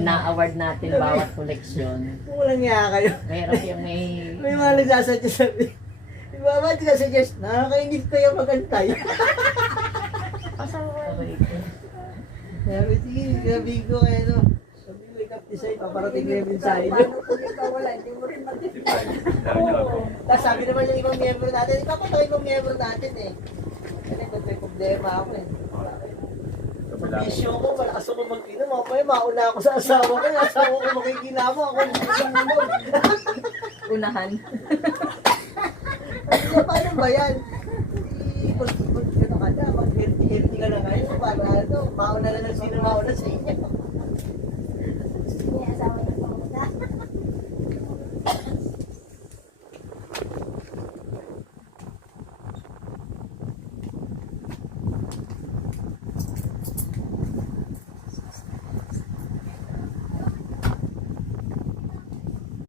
Na-award natin bawat koleksyon. Walang niya kayo. Meron yung may... May mga nagsasuggest sabi. Di ba ba nagsasuggest? Nakakainit kayo magantay. Sabi, sige, sabi ko kayo no. Sabi ko, wake up design, paparating ko yung mensahe nyo. Wala, hindi mo rin Tapos sabi naman yung ibang miyembro natin, ipapatawin kong miyembro natin eh. Kasi kung may problema ako eh. Bisyo ko, malakas ako mag-inom. Mamaya mauna ako sa asawa ko. Yung asawa ko makikilamo. Ako nagsisimulog. unahan. So, paano ba yan? Ikot-ikot ka na ka na. Mag-healthy ka na ngayon. Para ano, mauna na lang sino mauna sa inyo.